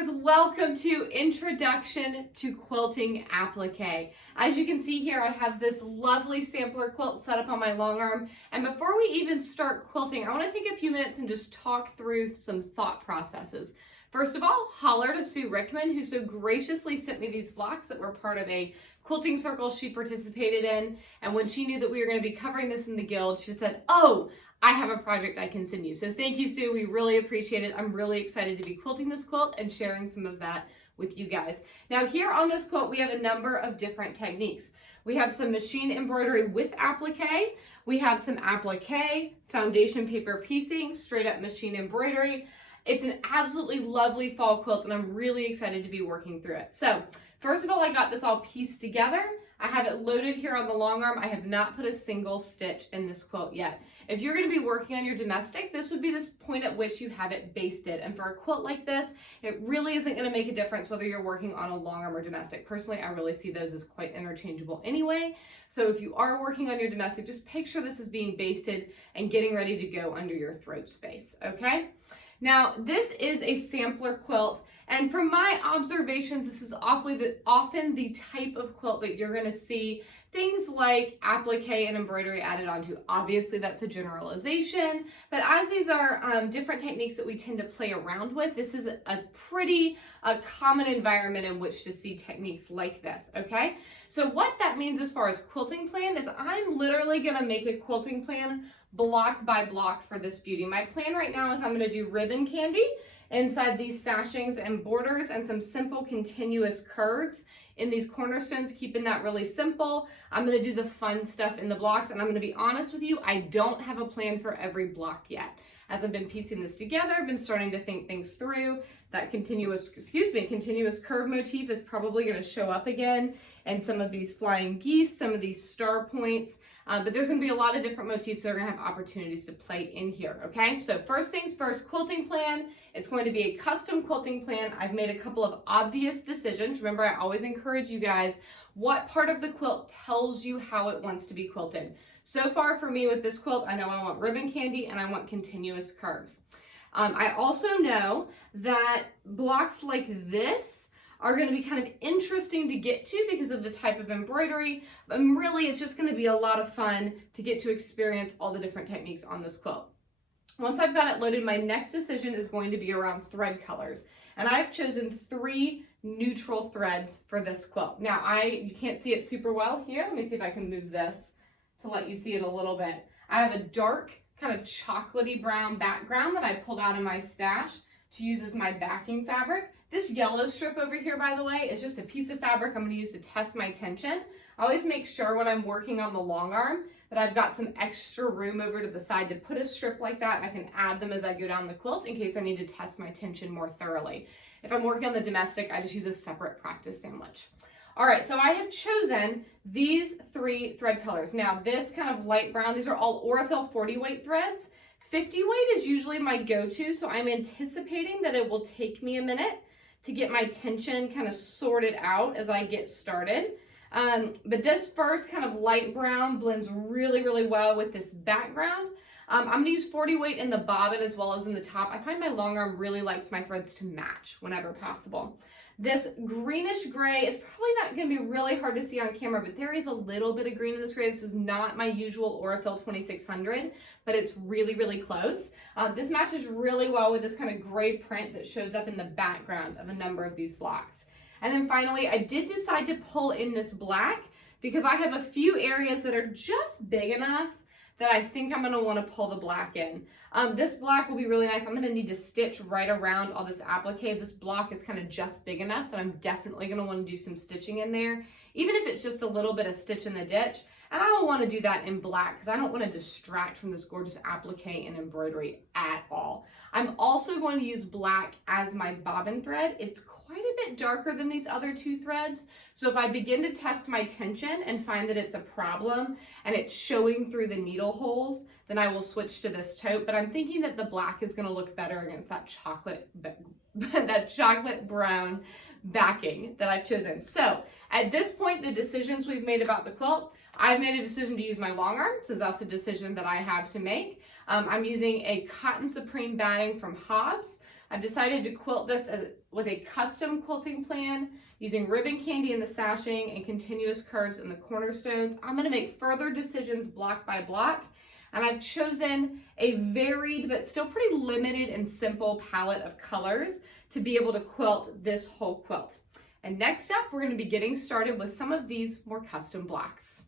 quilters, welcome to Introduction to Quilting Applique. As you can see here, I have this lovely sampler quilt set up on my long arm. And before we even start quilting, I want to take a few minutes and just talk through some thought processes. First of all, holler to Sue Rickman, who so graciously sent me these blocks that were part of a quilting circle she participated in. And when she knew that we were going to be covering this in the guild, she said, "Oh, I have a project I can send you." So thank you, Sue. We really appreciate it. I'm really excited to be quilting this quilt and sharing some of that with you guys. Now here on this quilt, we have a number of different techniques. We have some machine embroidery with applique. We have some applique, foundation paper piecing, straight up machine embroidery. It's an absolutely lovely fall quilt and I'm really excited to be working through it. So first of all, I got this all pieced together. I have it loaded here on the long arm. I have not put a single stitch in this quilt yet. If you're going to be working on your domestic, this would be this point at which you have it basted. And for a quilt like this, it really isn't going to make a difference whether you're working on a long arm or domestic. Personally, I really see those as quite interchangeable anyway. So if you are working on your domestic, just picture this as being basted and getting ready to go under your throat space, okay? Now, this is a sampler quilt, and from my observations, this is often the type of quilt that you're going to see things like applique and embroidery added onto. Obviously, that's a generalization, but as these are different techniques that we tend to play around with, this is a pretty common environment in which to see techniques like this, okay? So what that means as far as quilting plan is I'm literally going to make a quilting plan block by block for this beauty. My plan right now is I'm going to do ribbon candy inside these sashings and borders and some simple continuous curves in these cornerstones, keeping that really simple. I'm going to do the fun stuff in the blocks, and I'm going to be honest with you, I don't have a plan for every block yet. As I've been piecing this together, I've been starting to think things through. That continuous curve motif is probably going to show up again and some of these flying geese, some of these star points, but there's going to be a lot of different motifs that are going to have opportunities to play in here, okay? So first things first, quilting plan. It's going to be a custom quilting plan. I've made a couple of obvious decisions. Remember, I always encourage you guys, what part of the quilt tells you how it wants to be quilted? So far for me with this quilt, I know I want ribbon candy and I want continuous curves. I also know that blocks like this are going to be kind of interesting to get to because of the type of embroidery, but really it's just going to be a lot of fun to get to experience all the different techniques on this quilt. Once I've got it loaded, my next decision is going to be around thread colors, and I've chosen 3 neutral threads for this quilt. Now you can't see it super well here. Let me see if I can move this to let you see it a little bit. I have a dark kind of chocolatey brown background that I pulled out of my stash to use as my backing fabric. This yellow strip over here, by the way, is just a piece of fabric I'm going to use to test my tension. I always make sure when I'm working on the long arm that I've got some extra room over to the side to put a strip like that, and I can add them as I go down the quilt in case I need to test my tension more thoroughly. If I'm working on the domestic, I just use a separate practice sandwich. All right, so I have chosen these 3 thread colors. Now this kind of light brown, these are all Aurifil 40 weight threads. 50 weight is usually my go-to, so I'm anticipating that it will take me a minute to get my tension kind of sorted out as I get started. But this first kind of light brown blends really, really well with this background. I'm going to use 40 weight in the bobbin as well as in the top. I find my long arm really likes my threads to match whenever possible. This greenish gray is probably not going to be really hard to see on camera, but there is a little bit of green in this gray. This is not my usual Aurifil 2600, but it's really, really close. This matches really well with this kind of gray print that shows up in the background of a number of these blocks. And then finally, I did decide to pull in this black because I have a few areas that are just big enough that I think I'm going to want to pull the black in. This black will be really nice. I'm going to need to stitch right around all this applique. This block is kind of just big enough that I'm definitely going to want to do some stitching in there, even if it's just a little bit of stitch in the ditch. And I will want to do that in black because I don't want to distract from this gorgeous applique and embroidery at all. I'm also going to use black as my bobbin thread. It's quite a bit darker than these other 2 threads. So if I begin to test my tension and find that it's a problem and it's showing through the needle holes, then I will switch to this taupe. But I'm thinking that the black is going to look better against that chocolate brown backing that I've chosen. So at this point, the decisions we've made about the quilt, I've made a decision to use my long arm, so that's a decision that I have to make. I'm using a Cotton Supreme batting from Hobbs. I've decided to quilt this with a custom quilting plan using ribbon candy in the sashing and continuous curves in the cornerstones. I'm going to make further decisions block by block, and I've chosen a varied but still pretty limited and simple palette of colors to be able to quilt this whole quilt. And next up, we're going to be getting started with some of these more custom blocks.